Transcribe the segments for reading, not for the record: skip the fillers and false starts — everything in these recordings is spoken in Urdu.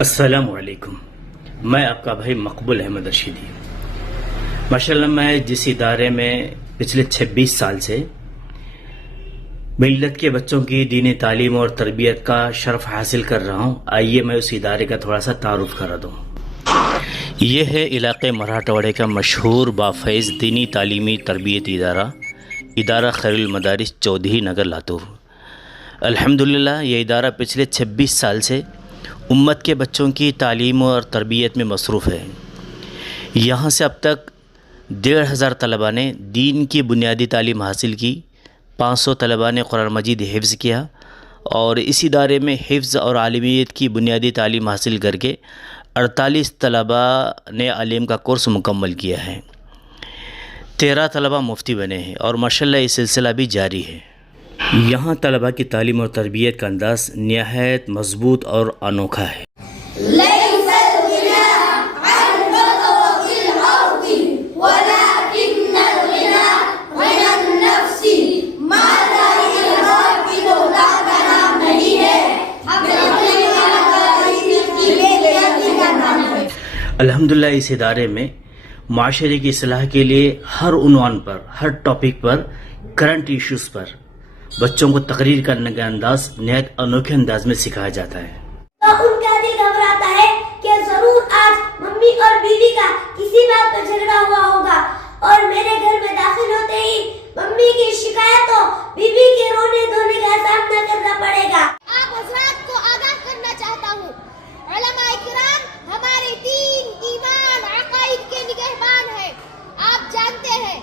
السلام علیکم. میں آپ کا بھائی مقبول احمد رشیدی. ماشاءاللہ میں جس ادارے میں پچھلے 26 سال سے ملت کے بچوں کی دینی تعلیم اور تربیت کا شرف حاصل کر رہا ہوں، آئیے میں اس ادارے کا تھوڑا سا تعارف کرا دوں. یہ ہے علاقے مراٹھواڑے کا مشہور بافیض دینی تعلیمی تربیت ادارہ خیر المدارس چودھری نگر لاتور. الحمدللہ یہ ادارہ پچھلے 26 سال سے امت کے بچوں کی تعلیم اور تربیت میں مصروف ہے. یہاں سے اب تک 1,500 طلباء نے دین کی بنیادی تعلیم حاصل کی، 500 طلباء نے قرآن مجید حفظ کیا، اور اس ادارے میں حفظ اور عالمیت کی بنیادی تعلیم حاصل کر کے 48 طلباء نے عالم کا کورس مکمل کیا ہے. 13 طلباء مفتی بنے ہیں اور ماشاءاللہ یہ سلسلہ بھی جاری ہے. یہاں طلباء کی تعلیم اور تربیت کا انداز نہایت مضبوط اور انوکھا ہے. الحمدللہ اس ادارے میں معاشرے کی اصلاح کے لیے ہر عنوان پر، ہر ٹاپک پر، کرنٹ ایشوز پر بچوں کو تقریر کرنے کا انداز نہایت انوکھے انداز میں سکھایا جاتا ہے. تو ان کا دل گھبراتا ہے کہ ضرور آج ممی اور بیوی کا کسی بات پر جھگڑا ہوا ہوگا، اور میرے گھر میں داخل ہوتے ہی ممی کی شکایتوں، بیوی کے رونے دھونے کا سامنا کرنا پڑے گا. آپ حضرات کو آگاہ کرنا چاہتا ہوں، علماء کرام ہمارے دین، ایمان، عقائد کے نگہبان ہیں. آپ جانتے ہیں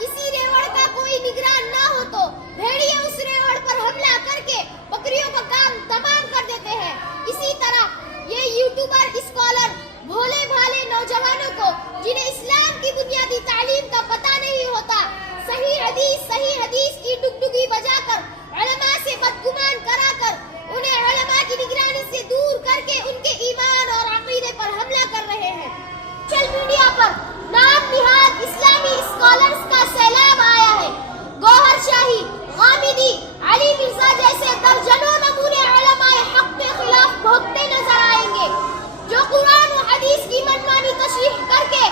کسی ریوڑ کا کوئی نگران نہ ہو تو بھیڑیے اس ریوڑ پر حملہ کر کے بکریوں کا کام تمام کر دیتے ہیں. اسی طرح یہ یوٹیوبر اسکالر بھولے بھالے نوجوانوں کو جنہیں اسلام کی بنیادی تعلیم کا پتہ نہیں ہوتا، صحیح حدیث کی ڈگڈگی بجا کر علماء سے بدگمان کرا کر انہیں علماء کی نگرانی سے دور کر کے ان کے ایمان اور عقیدے پر حملہ کر رہے ہیں. سوشل میڈیا پر نام نہاد اسلامی اسکالرز کا سیلاب آیا ہے. گوہر شاہی، غامدی، علی مرزا جیسے درجنوں نمونے علماء حق کے خلاف بھوکتے نظر آئیں گے، جو قرآن و حدیث کی منمانی تشریح کر کے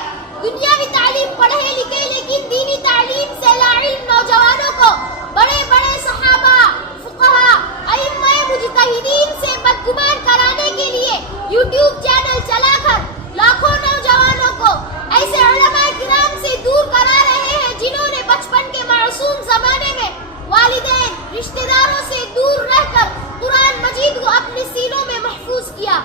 دنیاوی تعلیم پڑھے لکھے لیکن دینی تعلیم سے لاعلم نوجوانوں کو بڑے بڑے صحابہ، فقہا، ائمہ مجتہدین سے بدگمان کرانے کے لیے یوٹیوب چینل چلا کر لاکھوں نوجوانوں کو ایسے علماء کرام سے دور کرا رہے ہیں جنہوں نے بچپن کے معصوم زمانے میں والدین، رشتہ داروں سے دور رہ کر قرآن مجید کو اپنے سینوں میں محفوظ کیا.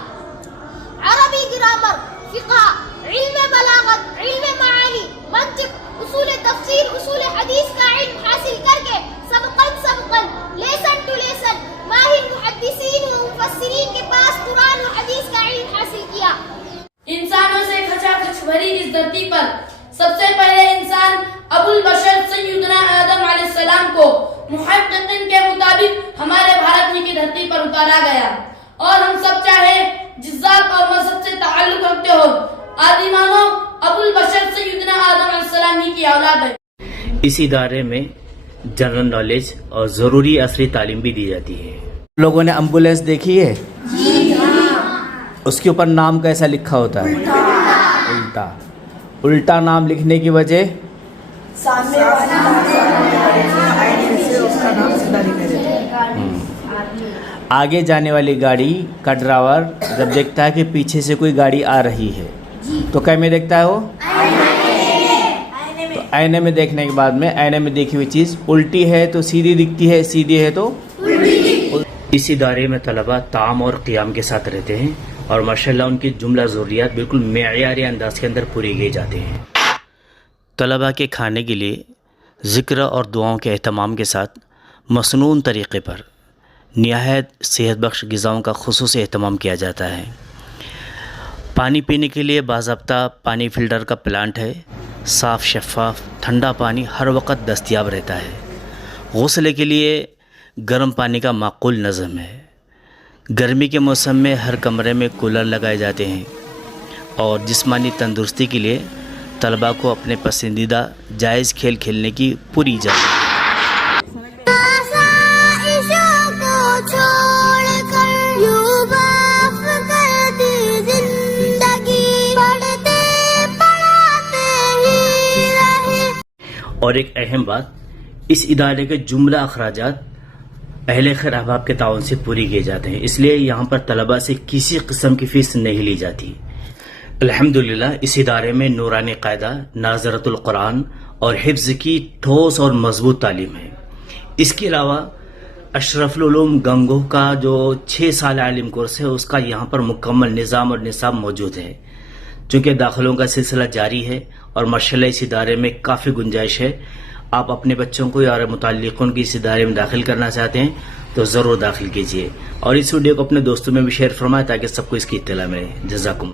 عربی گرامر، فقہ، علم بلاغت، علم معانی، منطق، اصول تفسیر، اصول حدیث کا علم حاصل کر کے سبقاً لیسن ٹو لیسن ماہر محدثین و مفسرین کے پاس قرآن و حدیث کا علم حاصل کیا. انسانوں سے کھچا کھچ بھری اس دھرتی پر سب سے پہلے انسان ابو البشر سیدنا آدم علیہ السلام کو محققین کے مطابق ہمارے بھارت کی دھرتی پر اتارا گیا، اور ہم سب چاہے جس ذات اور مذہب سے تعلق رکھتے ہو، آدمانوں ابو البشر سیدنا آدم علیہ السلام ہی کی اولاد ہے. اس ادارے میں جنرل نالج اور ضروری عصری تعلیم بھی دی جاتی ہے. لوگوں نے ایمبولینس دیکھی ہے؟ اس کے اوپر نام کیسا لکھا ہوتا ہے؟ الٹا. الٹا نام لکھنے کی وجہ آگے جانے والی گاڑی کا ڈرائیور جب دیکھتا ہے کہ پیچھے سے کوئی گاڑی آ رہی ہے تو کیا میں دیکھتا ہے وہ؟ تو آئینے میں دیکھنے کے بعد میں آئینے میں دیکھی ہوئی چیز الٹی ہے تو سیدھی دکھتی ہے، سیدھی ہے تو اس ادارے میں طلباء طعام اور قیام کے ساتھ رہتے ہیں اور ماشاءاللہ ان کی جملہ ضروریات بالکل معیاری انداز کے اندر پوری کیے جاتے ہیں. طلباء کے کھانے کے لیے ذکر اور دعاؤں کے اہتمام کے ساتھ مصنون طریقے پر نہایت صحت بخش غذاؤں کا خصوصی اہتمام کیا جاتا ہے. پانی پینے کے لیے باضابطہ پانی فلٹر کا پلانٹ ہے. صاف شفاف ٹھنڈا پانی ہر وقت دستیاب رہتا ہے. غسل کے لیے گرم پانی کا معقول نظم ہے. گرمی کے موسم میں ہر کمرے میں کولر لگائے جاتے ہیں اور جسمانی تندرستی کے لیے طلباء کو اپنے پسندیدہ جائز کھیل کھیلنے کی پوری اجازت ہے. چھوڑ کر یوں معاف کر دی اور ایک اہم بات، اس ادارے کے جملہ اخراجات اہل خیر احباب کے تعاون سے پوری کیے جاتے ہیں، اس لیے یہاں پر طلباء سے کسی قسم کی فیس نہیں لی جاتی۔ الحمدللہ اس ادارے میں نورانی قاعدہ، ناظرۃ القرآن اور حفظ کی ٹھوس اور مضبوط تعلیم ہے۔ اس کے علاوہ اشرف العلوم گنگوہ کا جو 6 سال عالم کورس ہے، اس کا یہاں پر مکمل نظام اور نصاب موجود ہے۔ چونکہ داخلوں کا سلسلہ جاری ہے اور ماشاءاللہ اس ادارے میں کافی گنجائش ہے، آپ اپنے بچوں کو یا متعلقون کی اس ادارے میں داخل کرنا چاہتے ہیں تو ضرور داخل کیجیے، اور اس ویڈیو کو اپنے دوستوں میں بھی شیئر فرمائیں تاکہ سب کو اس کی اطلاع ملے۔ جزاکم